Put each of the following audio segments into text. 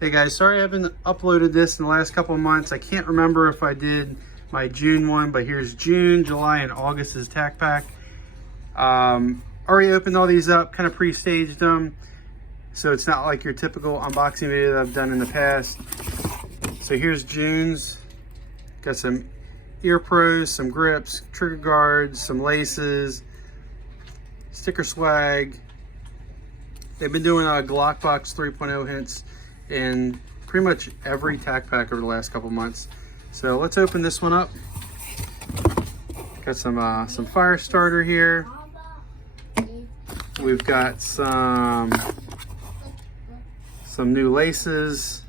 Hey guys, sorry I haven't uploaded this in the last couple of months. I can't remember if I did my June one, but here's June, July, and August's TacPack. Already opened all these up, kind of pre-staged them, so it's not like your typical unboxing video that I've done in the past. So here's June's. Got some ear pros, some grips, trigger guards, some laces, sticker swag. They've been doing Glock Box 3.0 hints in pretty much every TacPack over the last couple months. So let's open this one up. Got some fire starter here. We've got some new laces.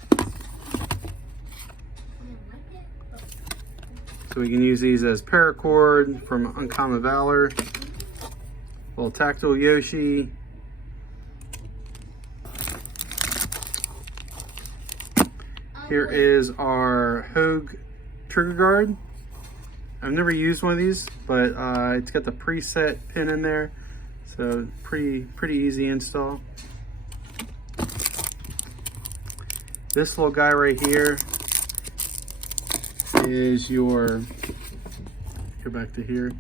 So we can use these as paracord from Uncommon Valor. Little tactile Yoshi. Here is our Hogue trigger guard. I've never used one of these, but it's got the preset pin in there, so pretty easy install. This little guy right here is your, go back to here,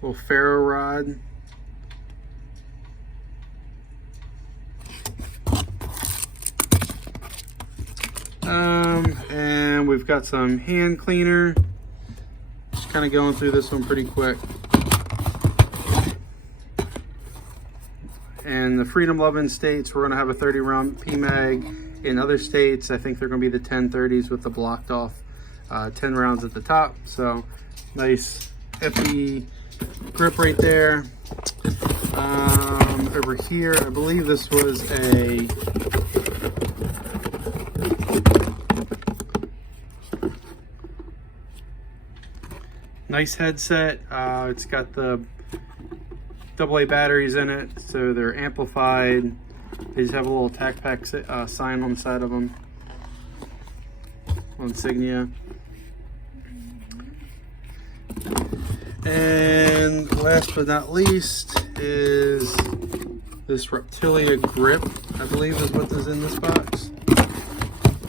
little ferro rod. And we've got some hand cleaner. Just kind of going through this one pretty quick. And the Freedom Loving states we're going to have a 30 round PMAG. In other states, I think they're going to be the 1030s with the blocked off 10 rounds at the top. So nice FE grip right there. Over here, I believe this was a nice headset. It's got the AA batteries in it, so they're amplified. They just have a little TacPack sign on the side of them. Insignia. And last but not least is this Reptilia Grip, I believe is what is in this box.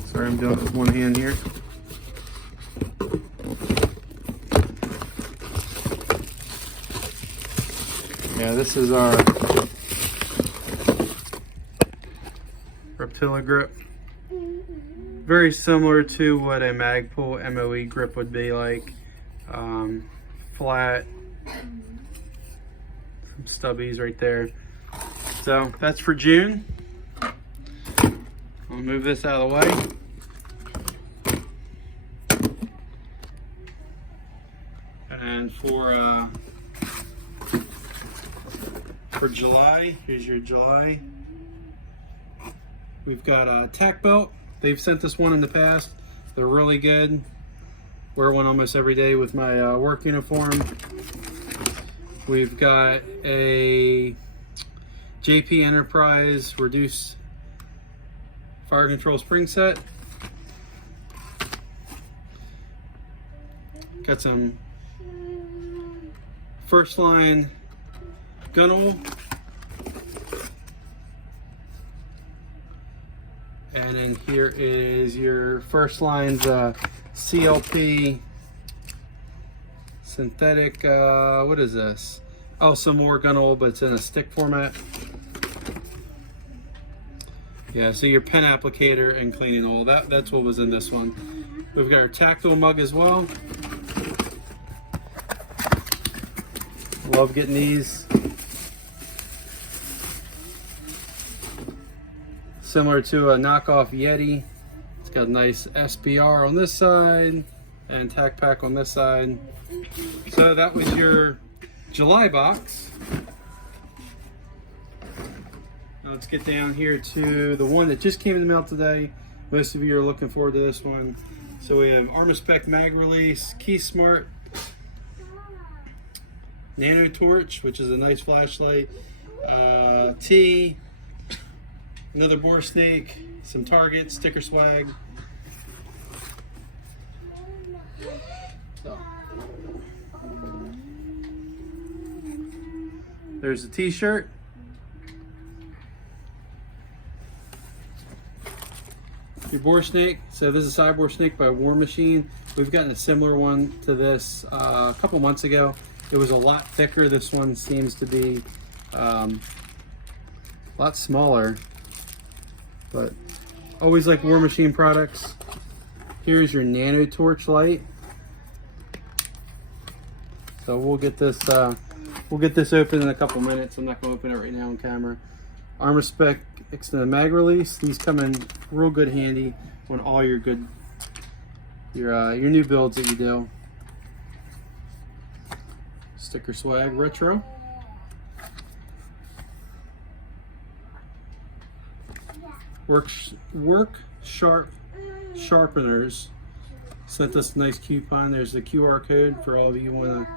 Sorry, I'm doing it with one hand here. Yeah, this is our Reptilia Grip. Very similar to what a Magpul MOE grip would be like. Flat, some stubbies right there. So that's for June. I'll move this out of the way. And for July, here's your July. We've got a tack belt. They've sent us one in the past. They're really good. Wear one almost every day with my work uniform. We've got a JP Enterprise reduced fire control spring set. Got some first line gun oil. And then here is your first line's CLP synthetic, what is this? Oh, some more gun oil, but it's in a stick format. Yeah, so your pen applicator and cleaning oil, that's what was in this one. We've got our tactile mug as well. Love getting these. Similar to a knockoff Yeti. It's got a nice SBR on this side and TacPack on this side. So that was your July box. Now let's get down here to the one that just came in the mail today. Most of you are looking forward to this one. So we have Armaspec mag release, Key Smart, Nano Torch, which is a nice flashlight, T, another bore snake, some Target, sticker swag. So. There's a t-shirt. your bore snake. So this is a side bore snake by War Machine. We've gotten a similar one to this a couple months ago. It was a lot thicker. This one seems to be a lot smaller, but always like War Machine products. Here's your Nano Torch light. So we'll get this open in a couple minutes. I'm not going to open it right now on camera. Armor Spec extended mag release. These come in real good handy on all your new builds that you do. Sticker swag retro. Work sharp sharpeners. Sent us a nice coupon. There's the QR code for all of you who want to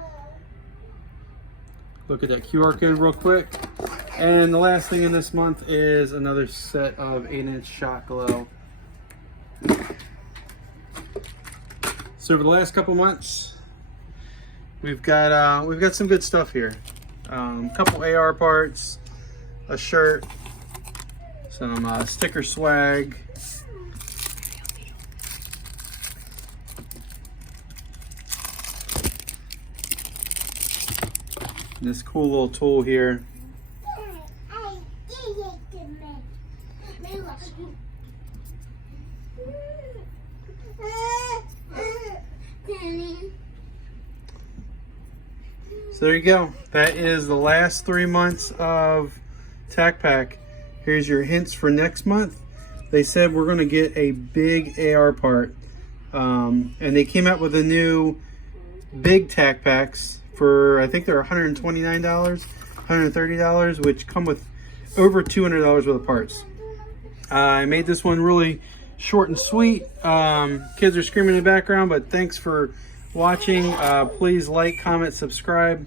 look at that QR code real quick. And the last thing in this month is another set of 8-inch shot glow. So over the last couple months, we've got some good stuff here. A couple AR parts, a shirt, some sticker swag, and this cool little tool here. So there you go. That is the last 3 months of TacPack. Here's your hints for next month. They said we're going to get a big AR part. And they came out with a new big TacPacks for, I think they're $129, $130, which come with over $200 worth of parts. I made this one really short and sweet. Kids are screaming in the background, but thanks for watching. Please like, comment, subscribe,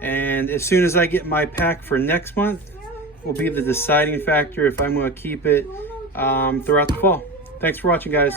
and as soon as I get my pack for next month will be the deciding factor if I'm going to keep it throughout the fall. Thanks for watching, guys.